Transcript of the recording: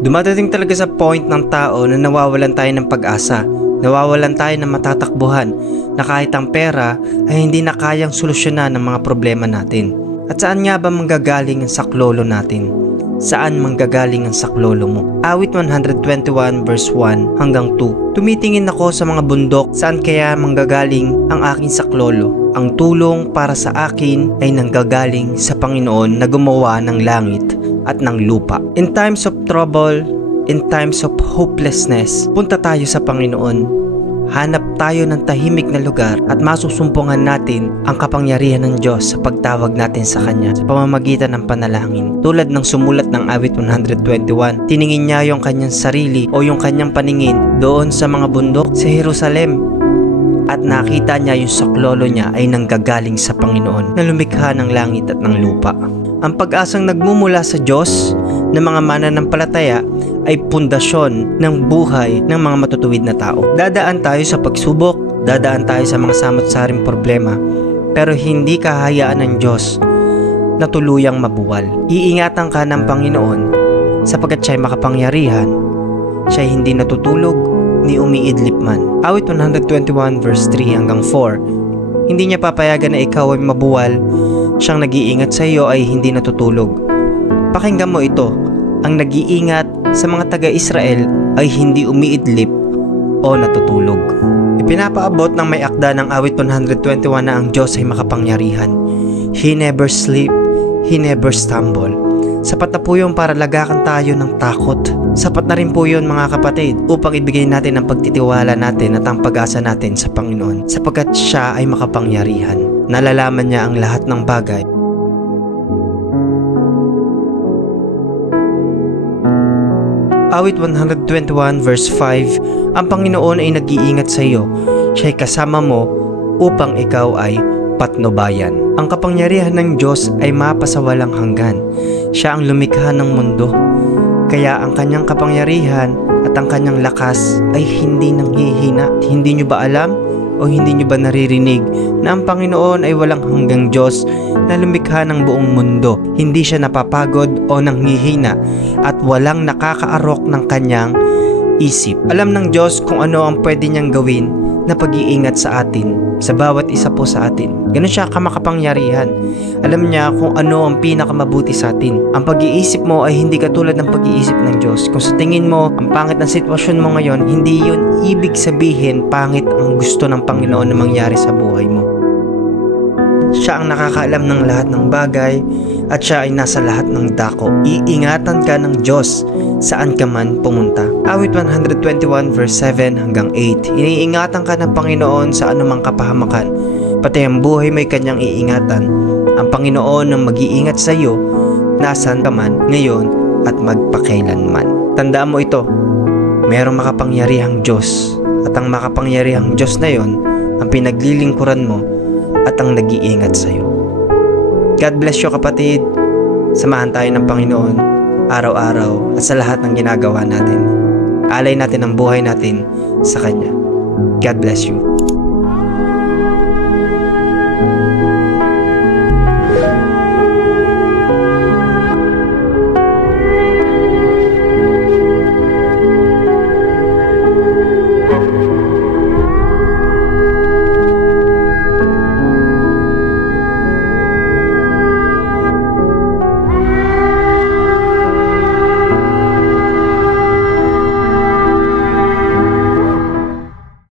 Dumadating talaga sa point ng tao na nawawalan tayo ng pag-asa, nawawalan tayo ng matatakbuhan, na kahit ang pera ay hindi na kayang solusyonan ng mga problema natin. At saan nga ba manggagaling ang saklolo natin? Saan manggagaling ang saklolo mo? Awit 121 verse 1 hanggang 2. Tumitingin ako sa mga bundok, saan kaya manggagaling ang aking saklolo? Ang tulong para sa akin ay nanggagaling sa Panginoon na gumawa ng langit at ng lupa. In times of trouble, in times of hopelessness, punta tayo sa Panginoon. Hanap tayo ng tahimik na lugar at masusumpungan natin ang kapangyarihan ng Diyos sa pagtawag natin sa Kanya sa pamamagitan ng panalangin. Tulad ng sumulat ng awit 121, tiningin niya yung kanyang sarili o yung kanyang paningin doon sa mga bundok sa Jerusalem. At nakita niya yung saklolo niya ay nanggagaling sa Panginoon na lumikha ng langit at ng lupa. Ang pag-asang nagmumula sa Diyos ng mga mananampalataya ay pundasyon ng buhay ng mga matutuwid na tao. Dadaan tayo sa pagsubok, dadaan tayo sa mga samot-saring problema, pero hindi kahayaan ng Diyos na tuluyang mabuwal. Iingatan ka ng Panginoon sapagkat siya'y makapangyarihan, siya'y hindi natutulog ni umiidlip man. Awit 121 verse 3 hanggang 4. Hindi niya papayagan na ikaw ay mabuwal, siyang nag-iingat sa iyo ay hindi natutulog. Pakinggan mo ito, ang nag-iingat sa mga taga-Israel ay hindi umiidlip o natutulog. Ipinapaabot ng may akda ng awit 121 na ang Diyos ay makapangyarihan. He never sleep, He never stumble. Sapat na po yun para lagakan tayo ng takot. Sapat na rin po yun mga kapatid upang ibigay natin ang pagtitiwala natin at ang pag-asa natin sa Panginoon sapagkat siya ay makapangyarihan. Nalalaman niya ang lahat ng bagay. Awit 121 verse 5, ang Panginoon ay nag-iingat sa iyo, siya'y kasama mo upang ikaw ay patnubayan. Ang kapangyarihan ng Diyos ay mapasawalang hanggan. Siya ang lumikha ng mundo. Kaya ang kanyang kapangyarihan at ang kanyang lakas ay hindi nanghihina. Hindi nyo ba alam o hindi nyo ba naririnig na ang Panginoon ay walang hanggang Diyos na lumikha ng buong mundo? Hindi siya napapagod o nanghihina at walang nakakaarok ng kanyang isip. Alam ng Diyos kung ano ang pwede niyang gawin na pag-iingat sa atin, sa bawat isa po sa atin. Ganun siya kamakapangyarihan. Alam niya kung ano ang pinakamabuti sa atin. Ang pag-iisip mo ay hindi katulad ng pag-iisip ng Diyos. Kung sa tingin mo, ang pangit na sitwasyon mo ngayon, hindi yun ibig sabihin pangit ang gusto ng Panginoon na mangyari sa buhay mo. Siya ang nakakaalam ng lahat ng bagay at siya ay nasa lahat ng dako. Iingatan ka ng Diyos saan ka man pumunta. Awit 121 verse 7 hanggang 8. Iniingatan ka ng Panginoon sa anumang kapahamakan. Pati ang buhay may kanyang iingatan. Ang Panginoon ang mag-iingat sa iyo, nasaan ka man, ngayon at magpakailanman. Tandaan mo ito, mayroong makapangyarihang Diyos. At ang makapangyarihang Diyos na yon, ang pinaglilingkuran mo at ang nag-iingat sa iyo. God bless you kapatid. Samahan tayo ng Panginoon araw-araw at sa lahat ng ginagawa natin. Alay natin ang buhay natin sa Kanya. God bless you.